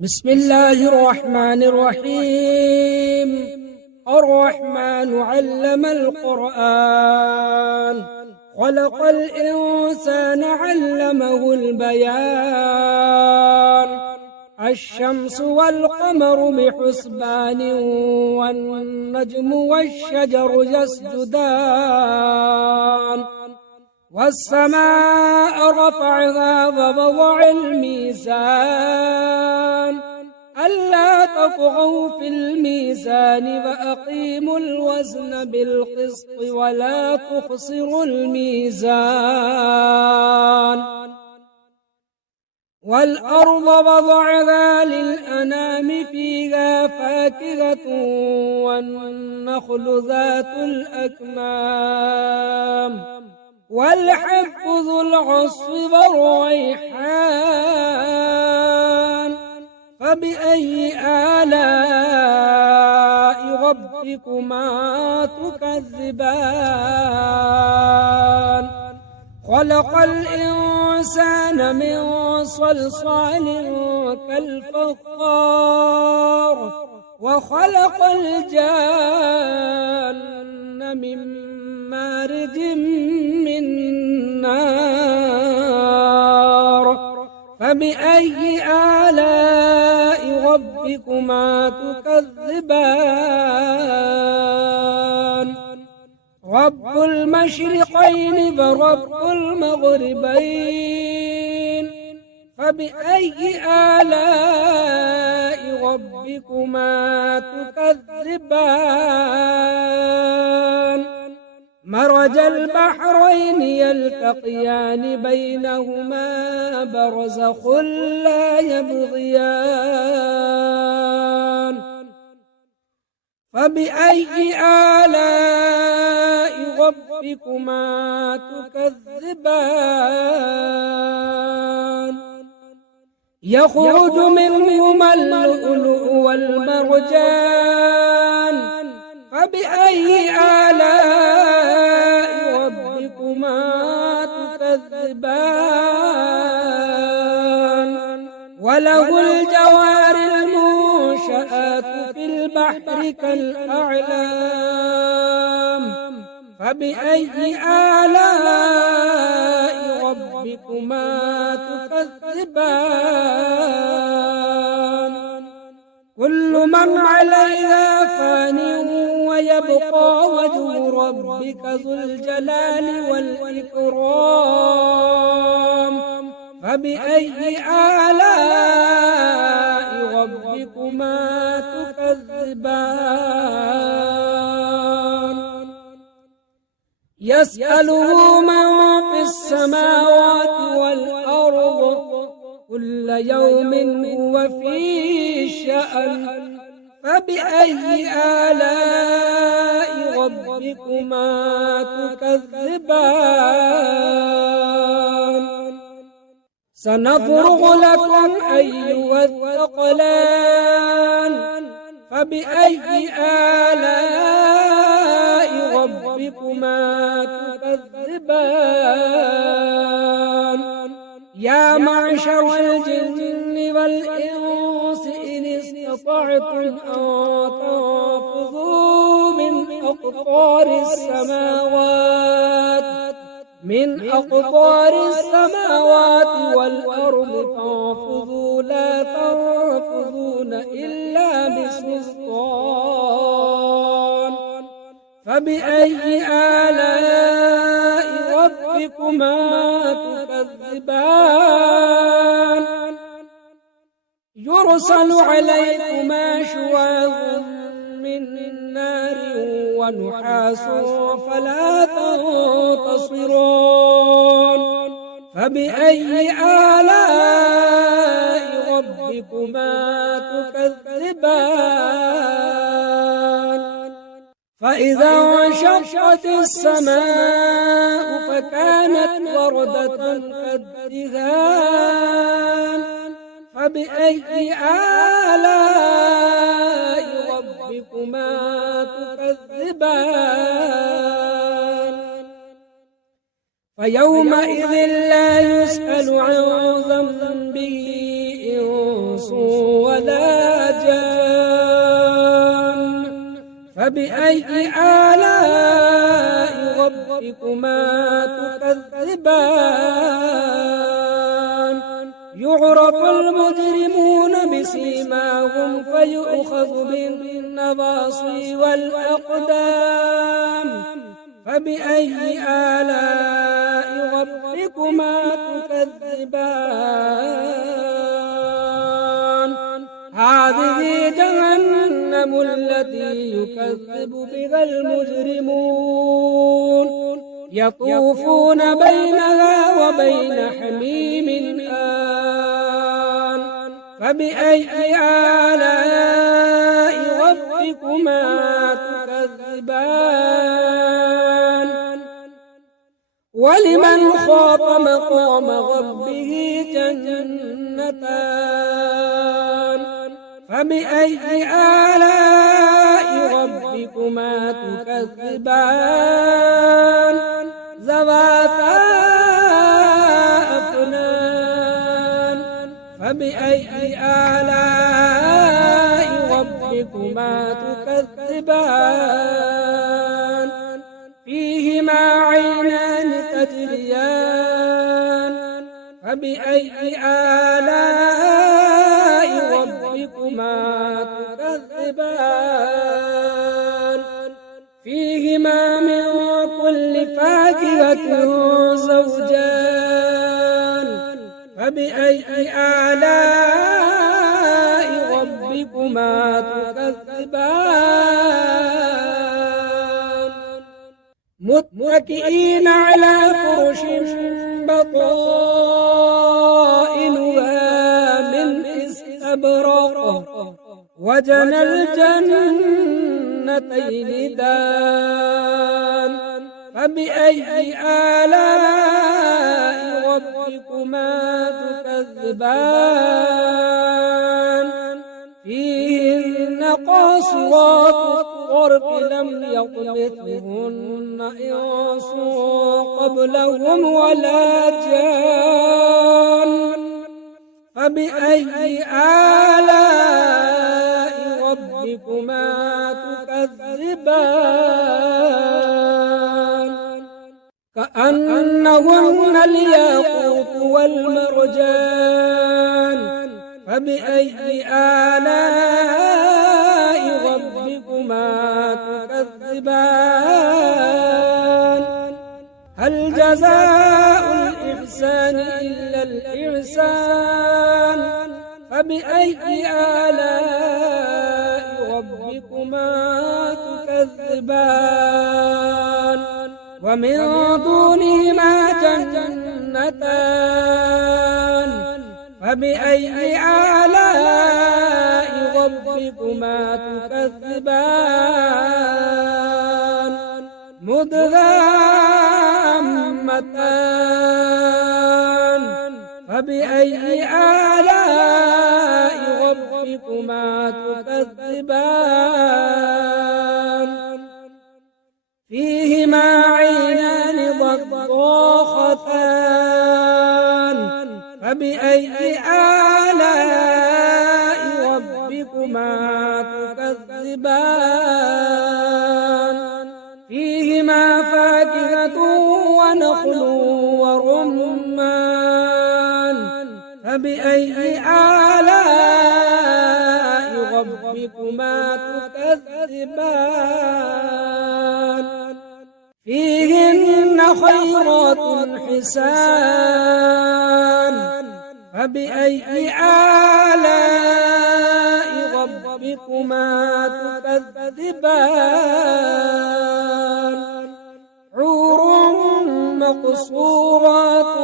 بسم الله الرحمن الرحيم. الرحمن علم القرآن، خلق الإنسان علمه البيان. الشمس والقمر بحسبان، والنجم والشجر يسجدان. والسماء رفعها ووضع الميزان، ألا تطغوا في الميزان وأقيموا الوزن بالقسط ولا تخسروا الميزان. والأرض وضعها للأنام، فيها فاكهة والنخل ذات الأكمام، والحب ذو العصف والريحان. فبأي آلاء ربكما تكذبان؟ خلق الإنسان من صلصال كالفخار، وخلق الجان من مارج من نار. فبأي آلاء ربكما تكذبان؟ رب المشرقين ورب المغربين، فبأي آلاء ربكما تكذبان؟ مرج البحرين يلتقيان، بينهما برزخ لا يبغيان. فبأي آلاء ربكما تكذبان؟ يخرج منهما اللؤلؤ والمرجان، فبأي آلاء ربكما تكذبان؟ وله الجوار المنشآت في البحر كالأعلام، فبأي آلاء ربكما تكذبان؟ كل من عليها فان، ويبقى وجه ربك ذو الجلال والإكرام. فبأي آلاء ربكما تكذبان؟ يسأله من في السماوات والأرض، كل يوم هو في شأن. فبأي آلاء ربكما تكذبان؟ سنفرغ لكم أيها الثقلان، فبأي آلاء ربكما تكذبان؟ يا معشر الجن والإنس إن استطعتم أن تنفذوا من أقطار السماوات والأرض، فانفذوا لا تنفذون إلا بسلطان. فبأي آلاء ربكما تكذبان؟ يرسل عليكما شواظ من نار ونحاس فلا تنتصران. فبأي آلاء ربكما تكذبان؟ فإذا انشقت السماء فكانت وردة كالدهان. فبأي آلاء ربكما تكذبان؟ فيومئذ لا يسأل عن ذنبه إنس ولا جان فبأي آلاء ربكما تكذبان يعرف المجرمون بسيماهم فيؤخذ بالنواصي والأقدام فبأي آلاء ربكما تكذبان هذه جهنم التي يكذب بها المجرمون يطوفون بينها وبين حميم آن فبأي آلاء ربكما تكذبان ولمن خاف مقام ربه جنتان فبأي آلاء ربكما تكذبان ذواتا أفنان فبأي آلاء ربكما تكذبان فيهما عينان تجريان فبأي آلاء ربكما تكذبان فيهما من كل فاكهة زوجان فبأي آلاء ربكما تكذبان متكئين على فرش بطائنها من استبرق وجنى الجنتين دان فبأي آلاء ربكما تكذبان فيهن قاصرات الطرف لم يطمثهن إنس قبلهم ولا جان فبأي آلاء ربكما تكذبان كأنهن الياقوت والمرجان فبأي آلاء ربكما تكذبان هل جزاء الإحسان إلا الإحسان فبأي آلاء ربكما تكذبان ومن دونهما جنتان فبأي آلاء ربكما تكذبان مدغامتان فبأي آلاء ربكما تكذبان فيهما عينان ضاختان فبأي آلاء ربكما تكذبان فيهما فاكهة ونخل ورمان فبأي آلاء ربكما تكذبان فيهن خيرات حسان فبأي آلاء ربكما تكذبان حور مقصورات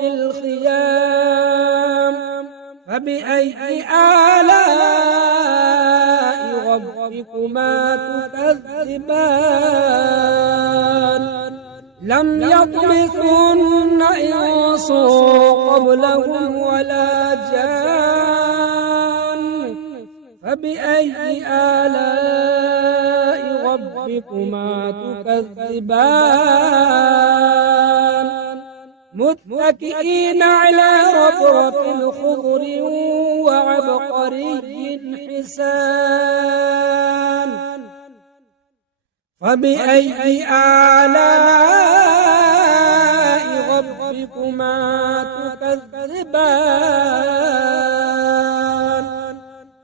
في الخيام فبأي آلاء ربكما تكذبان لم يطمثهن إنس قبلهم ولا جان فبأي آلاء ربكما تكذبان متكئين على رفرف خضر وعبقري حسان فبأي آلاء ربكما تكذبان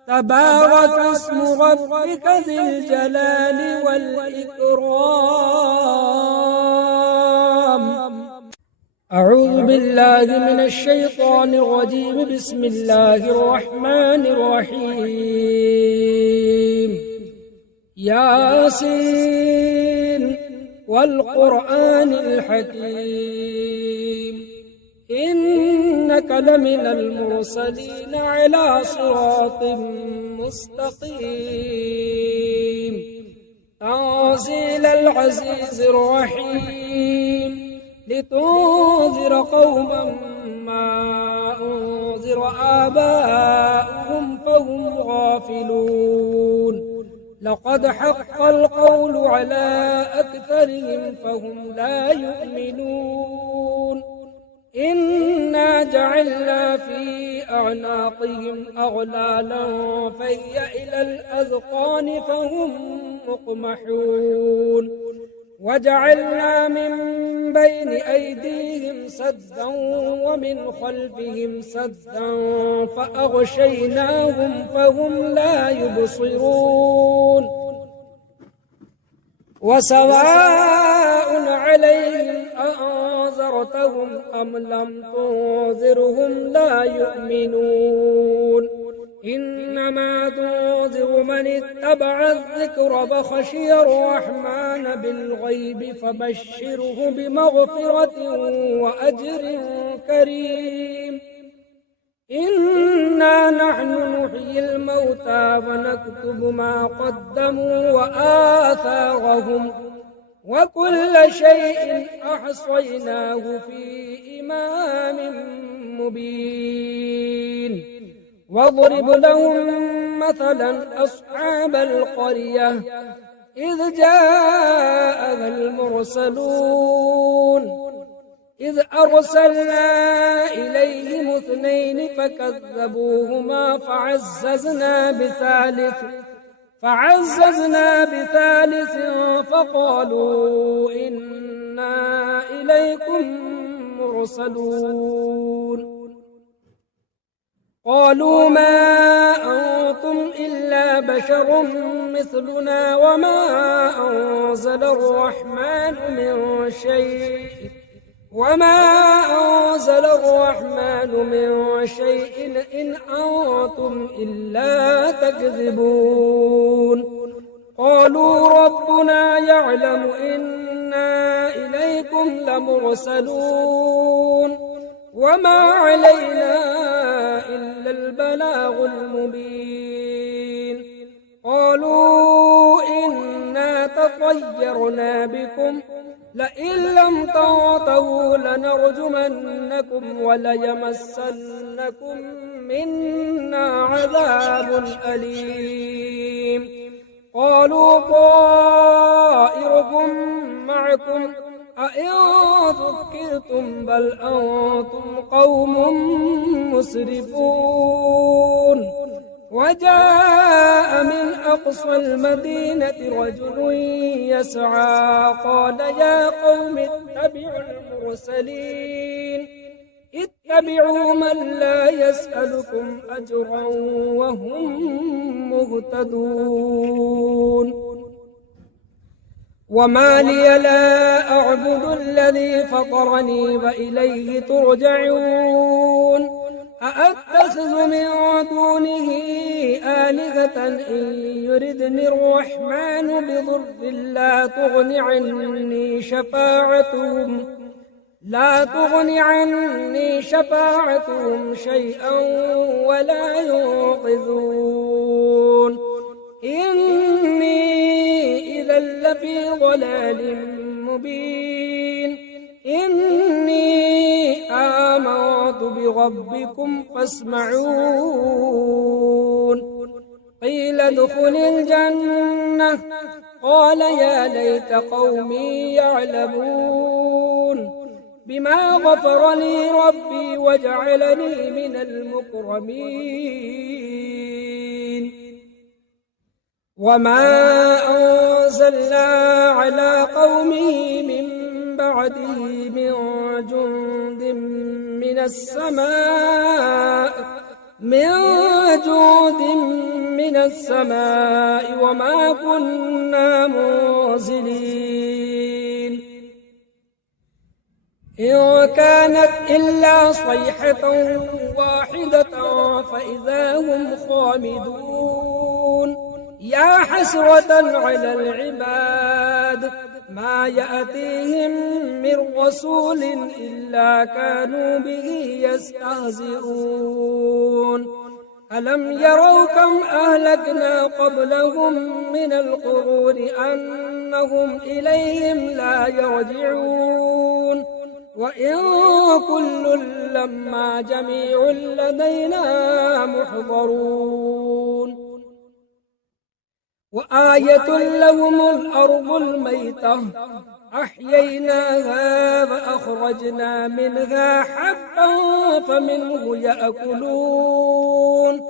تبارك اسم ربك ذي الجلال والإكرام أعوذ بالله من الشيطان الرجيم بسم الله الرحمن الرحيم ياسين والقرآن الحكيم إنك لمن المرسلين على صراط مستقيم تنزيل العزيز الرحيم لتنذر قوما ما أنذر آباؤهم فهم غافلون لقد حق القول على أكثرهم فهم لا يؤمنون إنا جعلنا في أعناقهم أغلالا فهي إلى الأذقان فهم مقمحون وجعلنا من بين أيديهم سدا ومن خلفهم سدا فأغشيناهم فهم لا يبصرون وسواء عليهم أأنذرتهم أم لم تنذرهم لا يؤمنون إنما تنذر من اتبع الذكر فخشي الرحمن بالغيب فبشره بمغفرة وأجر كريم إنا نحن نحيي الموتى ونكتب ما قدموا وآثارهم وكل شيء أحصيناه في إمام مبين واضرب لهم مثلا أصحاب القرية إذ جاءها المرسلون إذ أرسلنا إليهم اثنين فكذبوهما فعززنا بثالث فقالوا إنا إليكم مرسلون قالوا ما أنتم إلا بشر مثلنا وما أنزل الرحمن من شيء إن أنتم إلا تكذبون قالوا ربنا يعلم إنا إليكم لمرسلون وما علينا إلا البلاغ المبين قالوا إنا تطيرنا بكم لئن لم تنتهوا لنرجمنكم وليمسنكم منا عذاب أليم قالوا طائركم معكم أئن ذكرتم بل أنتم قوم مسرفون وجاء من أقصى المدينة رجل يسعى قال يا قوم اتبعوا المرسلين اتبعوا من لا يسألكم أجرا وهم مهتدون وما لي لا أعبد الذي فطرني وإليه ترجعون أأتخذ من دونه آلهة إن يردني الرحمن بضر لا تغن عني شفاعتهم شيئا ولا ينقذون إني إذا لفي ضلال مبين إني آمنت بربكم فاسمعون قيل ادخل الجنة قال يا ليت قومي يعلمون بما غفر لي ربي وجعلني من المكرمين وما أنزلنا على قومه من بعده من جند من السماء وما كنا منزلين إن كانت إلا صيحة واحدة فإذا هم خامدون يا حسرة على العباد ما يأتيهم من رسول إلا كانوا به يستهزئون ألم يروا كم أهلكنا قبلهم من القرون أنهم إليهم لا يرجعون وإن كل لما جميع لدينا محضرون وآية لهم الأرض الميتة أحييناها فأخرجنا منها حبا فمنه يأكلون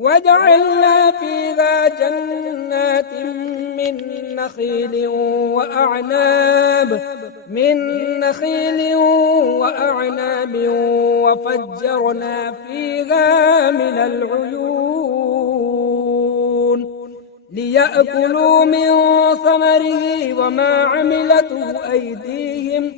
وجعلنا فيها جنات من نخيل وأعناب وفجرنا فيها من العيون ليأكلوا من ثمره وما عملته أيديهم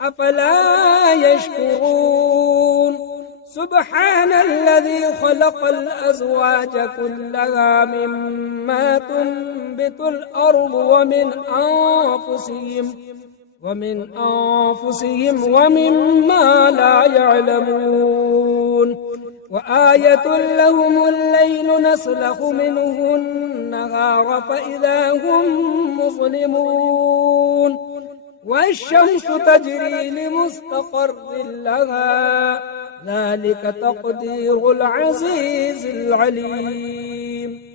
أفلا يشكرون سبحان الذي خلق الأزواج كلها مما تنبت الأرض ومن أنفسهم ومما لا يعلمون وآية لهم الليل نسلخ منه النهار فإذا هم مظلمون والشمس تجري لمستقر لها ذلك تقدير العزيز العليم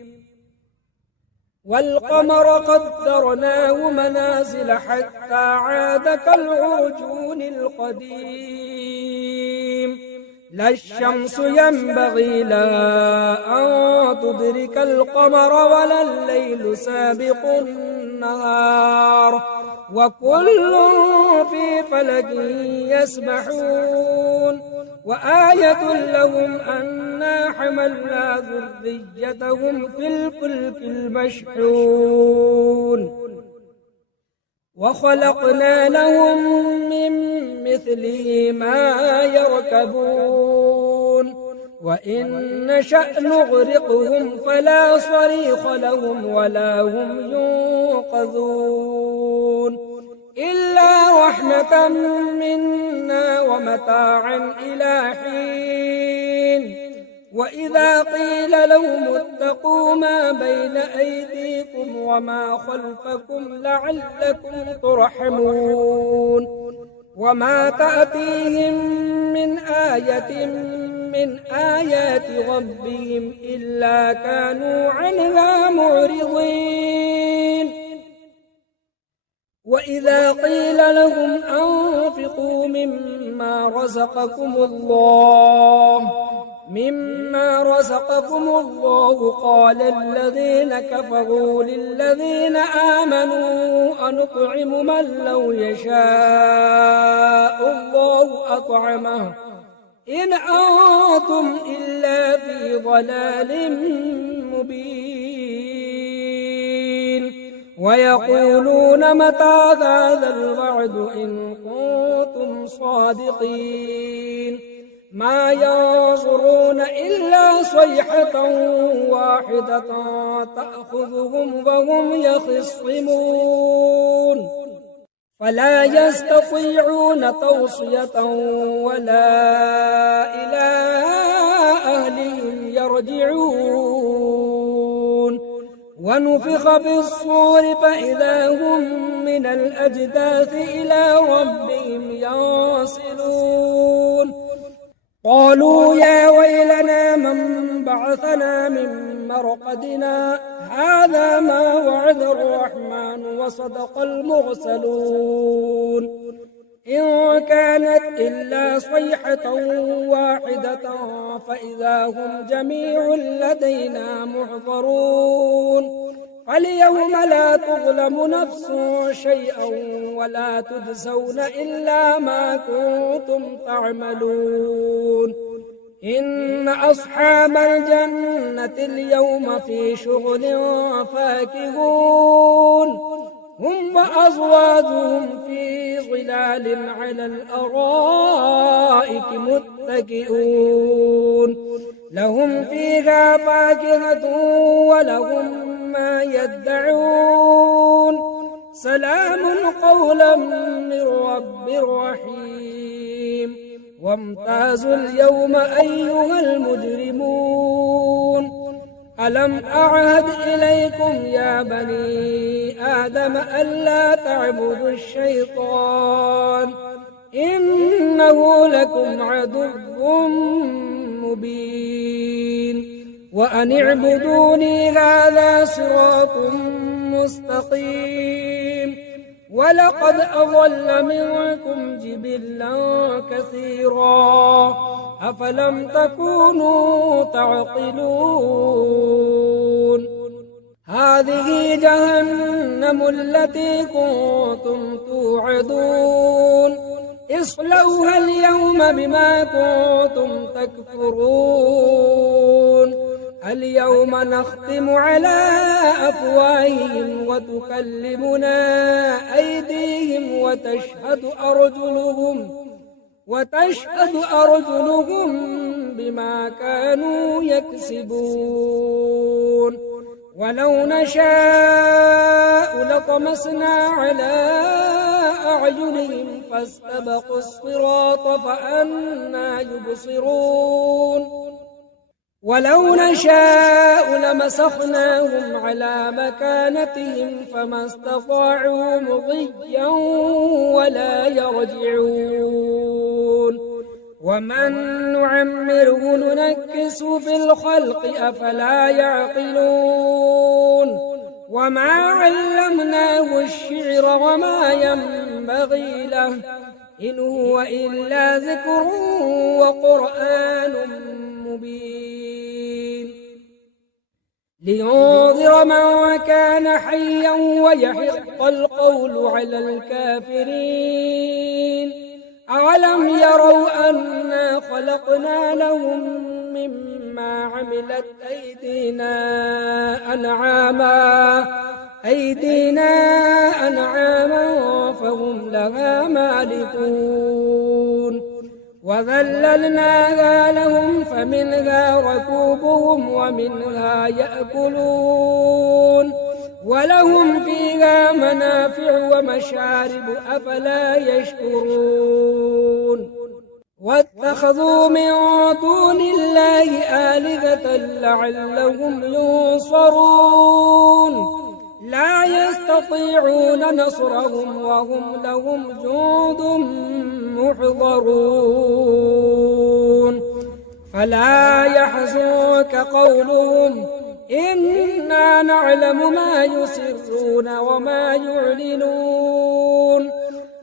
والقمر قدرناه منازل حتى عاد كالعرجون القديم لا الشمس ينبغي لها أن تدرك القمر ولا الليل سابق النهار وكل في فلك يسبحون وآية لهم أنا حملنا ذريتهم في الفلك المشحون وخلقنا لهم من مثله ما يركبون وإن نشأ نغرقهم فلا صريخ لهم ولا هم ينقذون إلا رحمة منا ومتاعا إلى حين وإذا قيل لهم اتقوا ما بين أيديكم وما خلفكم لعلكم ترحمون وما تأتيهم من آية من آيات ربهم إلا كانوا عنها معرضين وإذا قيل لهم أنفقوا مما رزقكم الله قال الذين كفروا للذين آمنوا أنطعم من لو يشاء الله أطعمه إن أنتم إلا في ضلال مبين ويقولون متى هذا الوعد إن كنتم صادقين ما ينظرون إلا صيحة واحدة تأخذهم وهم يخصمون فلا يستطيعون توصية ولا إلى أهلهم يرجعون ونفخ في الصور فإذا هم من الأجداث إلى ربهم ينسلون قالوا يا ويلنا من بعثنا من مرقدنا هذا ما وعد الرحمن وصدق المرسلون إن كانت إلا صيحة واحدة فإذا هم جميع لدينا محضرون فاليوم لا تظلم نفس شيئا ولا تجزون إلا ما كنتم تعملون إن أصحاب الجنة اليوم في شغل فاكهون هم وأزواجهم في ظلال على الأرائك متكئون لهم فيها فاكهة ولهم ما يدعون سلام قولا من رب رحيم وامتازوا اليوم أيها المجرمون ألم أعهد إليكم يا بني آدم ألا تعبدوا الشيطان إنه لكم عدو مبين وأن اعبدوني هذا صراط مستقيم ولقد أضل منكم جبلا كثيرا أفلم تكونوا تعقلون هذه جهنم التي كنتم توعدون اصلوها اليوم بما كنتم تكفرون اليوم نختم على أفواههم وتكلمنا أيديهم وتشهد أرجلهم بما كانوا يكسبون ولو نشاء لطمسنا على أعينهم فاستبقوا الصراط فأنى يبصرون ولو نشاء لمسخناهم على مكانتهم فما استطاعوا مضيا ولا يرجعون ومن نعمره ننكس في الخلق أفلا يعقلون وما علمناه الشعر وما ينبغي له إن هو إلا ذكر وقرآن مبين لينذر من كان حيا ويحق القول على الكافرين أولم يروا أنا خلقنا لهم مما عملت أيدينا أنعاما فهم لها مالكون وذللناها لهم فمنها ركوبهم ومنها يأكلون ولهم فيها منافع ومشارب أفلا يشكرون واتخذوا من دون الله آلهة لعلهم ينصرون لا يستطيعون نصرهم وهم لهم جند محضرون فلا يحزنك قولهم إنا نعلم ما يسرون وما يعلنون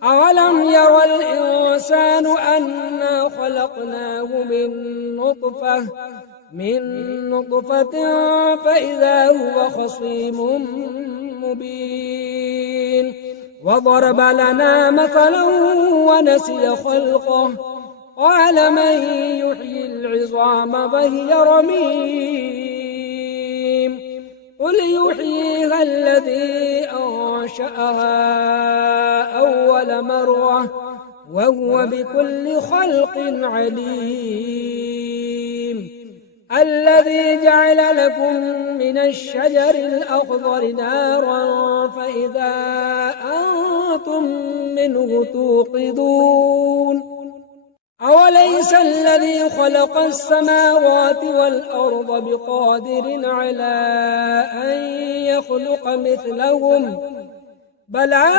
أولم ير الإنسان أنا خلقناه من نطفة فإذا هو خصيم مبين وضرب لنا مثلا ونسي خلقه قال من يحيي العظام وهي رميم قل يحييها الذي أنشأها أول مرة وهو بكل خلق عليم الذي جعل لكم من الشجر الأخضر نارا فإذا أنتم منه توقدون أوليس الذي خلق السماوات والأرض بقادر على أن يخلق مثلهم بلى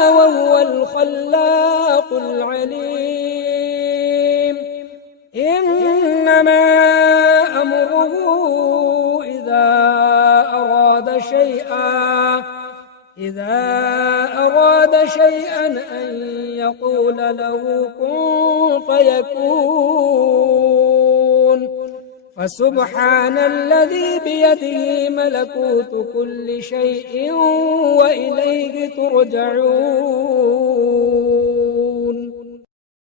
وهو الخلاق العليم إنما أمره إذا أراد شيئا إذا أراد شيئا أن يقول له كن فيكون فسبحان الذي بيده ملكوت كل شيء وإليه ترجعون